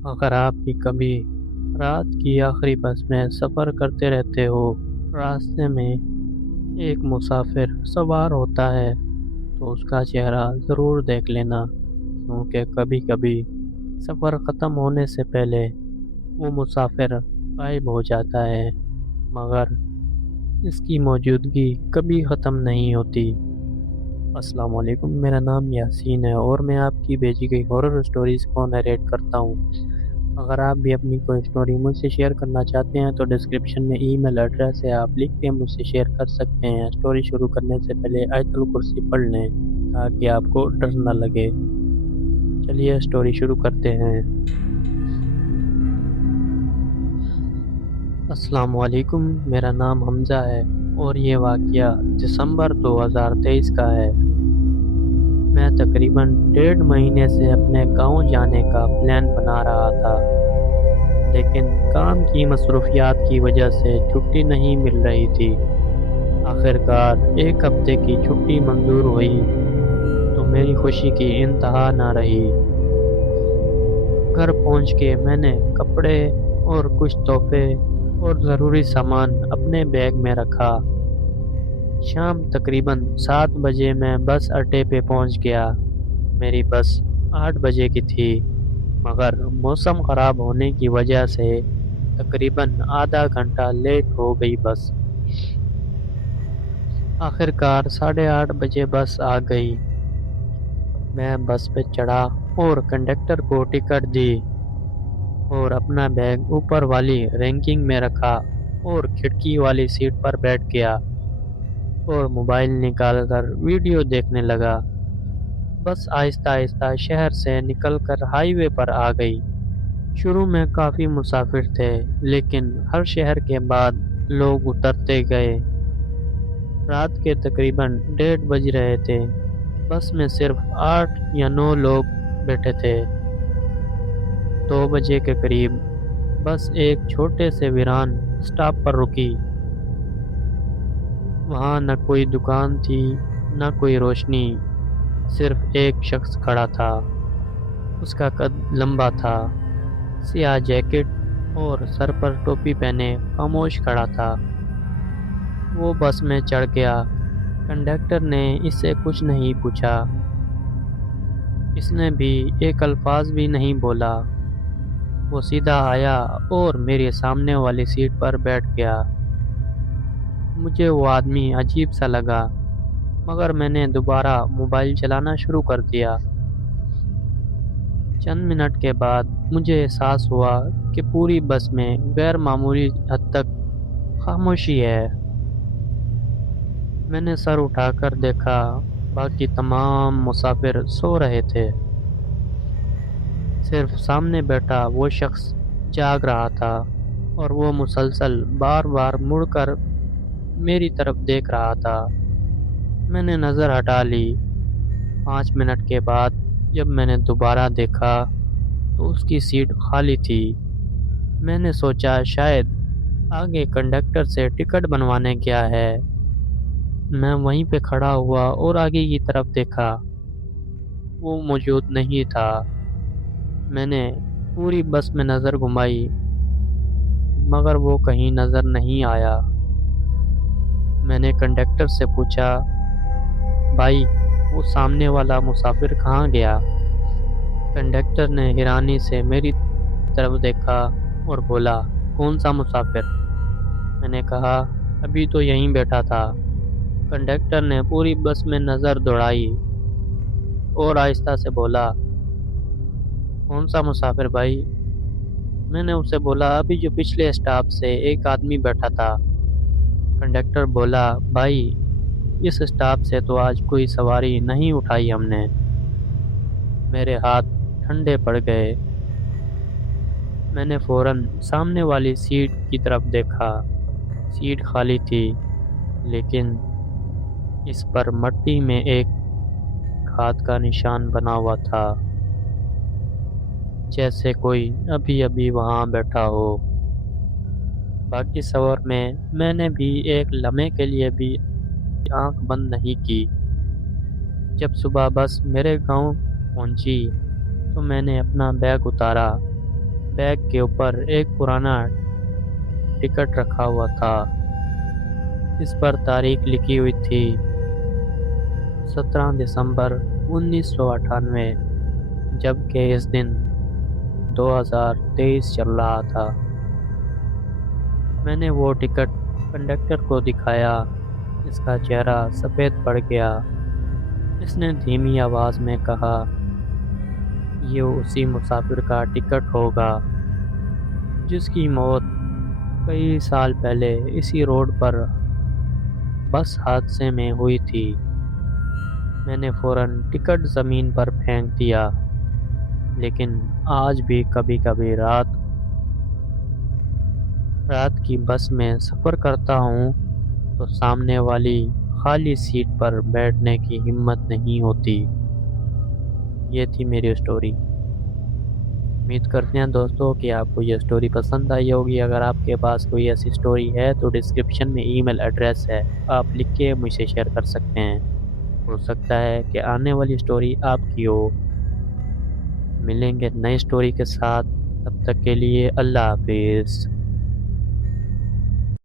अगर आप भी कभी रात की आखिरी बस में सफ़र करते रहते हो, रास्ते में एक मुसाफिर सवार होता है, तो उसका चेहरा ज़रूर देख लेना, क्योंकि कभी-कभी सफ़र ख़त्म होने से पहले वो मुसाफिर गायब हो जाता है, मगर इसकी मौजूदगी कभी ख़त्म नहीं होती। अस्सलाम वालेकुम, मेरा नाम यासीन है और मैं आपकी भेजी गई हॉरर स्टोरीज़ को नरेट करता हूँ। अगर आप भी अपनी कोई स्टोरी मुझसे शेयर करना चाहते हैं तो डिस्क्रिप्शन में ईमेल एड्रेस है, आप लिख के मुझसे शेयर कर सकते हैं। स्टोरी शुरू करने से पहले आयतुल कुर्सी पढ़ लें ताकि आपको डर ना लगे। चलिए स्टोरी शुरू करते हैं। अस्सलाम वालेकुम, मेरा नाम हमज़ा है और ये वाक़या दिसंबर 2023 का है। मैं तकरीबन 1.5 महीने से अपने गांव जाने का प्लान बना रहा था, लेकिन काम की मसरूफियात की वजह से छुट्टी नहीं मिल रही थी। आखिरकार 1 हफ्ते की छुट्टी मंजूर हुई तो मेरी खुशी की इंतहा न रही। घर पहुंच के मैंने कपड़े और कुछ तोहफे और ज़रूरी सामान अपने बैग में रखा। शाम तकरीबन 7 बजे मैं बस अड्डे पे पहुंच गया। मेरी बस 8 बजे की थी, मगर मौसम ख़राब होने की वजह से तकरीबन आधा घंटा लेट हो गई बस। आखिरकार 8:30 बजे बस आ गई। मैं बस पे चढ़ा और कंडक्टर को टिकट दी और अपना बैग ऊपर वाली रैंकिंग में रखा और खिड़की वाली सीट पर बैठ गया और मोबाइल निकालकर वीडियो देखने लगा। बस आहिस्ता आहिस्ता शहर से निकलकर हाईवे पर आ गई। शुरू में काफ़ी मुसाफिर थे, लेकिन हर शहर के बाद लोग उतरते गए। रात के तकरीबन 1:30 बज रहे थे। बस में सिर्फ 8 या 9 लोग बैठे थे। 2 बजे के करीब बस एक छोटे से वीरान स्टॉप पर रुकी। वहाँ न कोई दुकान थी, न कोई रोशनी, सिर्फ एक शख्स खड़ा था। उसका कद लंबा था, सियाह जैकेट और सर पर टोपी पहने खामोश खड़ा था। वो बस में चढ़ गया। कंडक्टर ने इससे कुछ नहीं पूछा। इसने भी एक अल्फाज भी नहीं बोला। वो सीधा आया और मेरे सामने वाली सीट पर बैठ गया। मुझे वो आदमी अजीब सा लगा, मगर मैंने दोबारा मोबाइल चलाना शुरू कर दिया। चंद मिनट के बाद मुझे एहसास हुआ कि पूरी बस में गैर मामूली हद तक खामोशी है। मैंने सर उठाकर देखा, बाकी तमाम मुसाफिर सो रहे थे। सिर्फ सामने बैठा वो शख्स जाग रहा था और वो मुसलसल बार बार मुड़कर मेरी तरफ देख रहा था। मैंने नज़र हटा ली। 5 मिनट के बाद जब मैंने दोबारा देखा तो उसकी सीट खाली थी। मैंने सोचा शायद आगे कंडक्टर से टिकट बनवाने गया है। मैं वहीं पे खड़ा हुआ और आगे की तरफ देखा। वो मौजूद नहीं था। मैंने पूरी बस में नज़र घुमाई, मगर वो कहीं नज़र नहीं आया। मैंने कंडक्टर से पूछा, भाई वो सामने वाला मुसाफिर कहाँ गया? कंडक्टर ने हैरानी से मेरी तरफ देखा और बोला, कौन सा मुसाफिर? मैंने कहा, अभी तो यहीं बैठा था। कंडक्टर ने पूरी बस में नज़र दौड़ाई और आहिस्ता से बोला, कौन सा मुसाफिर भाई? मैंने उसे बोला, अभी जो पिछले स्टॉप से एक आदमी बैठा था। कंडक्टर बोला, भाई इस स्टॉप से तो आज कोई सवारी नहीं उठाई हमने। मेरे हाथ ठंडे पड़ गए। मैंने फौरन सामने वाली सीट की तरफ देखा। सीट खाली थी, लेकिन इस पर मिट्टी में एक हाथ का निशान बना हुआ था, जैसे कोई अभी अभी वहाँ बैठा हो। बाकी सफ़र में मैंने भी एक लम्हे के लिए भी आंख बंद नहीं की। जब सुबह बस मेरे गांव पहुंची तो मैंने अपना बैग उतारा। بیگ کے اوپر ایک پرانا ٹکٹ رکھا ہوا تھا۔ اس پر تاریخ لکھی ہوئی تھی 17 دسمبر 1998، جبکہ اس دن 2023 چل رہا تھا۔ میں نے وہ ٹکٹ کنڈکٹر کو دکھایا۔ اس کا چہرہ سفید پڑ گیا۔ اس نے دھیمی آواز میں کہا، یہ اسی مسافر کا ٹکٹ ہوگا جس کی موت کئی سال پہلے اسی روڈ پر بس حادثے میں ہوئی تھی۔ میں نے فوراً ٹکٹ زمین پر پھینک دیا، لیکن آج بھی کبھی کبھی رات کی بس میں سفر کرتا ہوں تو سامنے والی خالی سیٹ پر بیٹھنے کی ہمت نہیں ہوتی۔ یہ تھی میری سٹوری۔ امید کرتے ہیں دوستوں کہ آپ کو یہ سٹوری پسند آئی ہوگی۔ اگر آپ کے پاس کوئی ایسی سٹوری ہے تو ڈسکرپشن میں ای میل ایڈریس ہے، آپ لکھ کے مجھ سے شیئر کر سکتے ہیں۔ ہو سکتا ہے کہ آنے والی سٹوری آپ کی ہو۔ ملیں گے نئی سٹوری کے ساتھ، تب تک کے لیے اللہ حافظ۔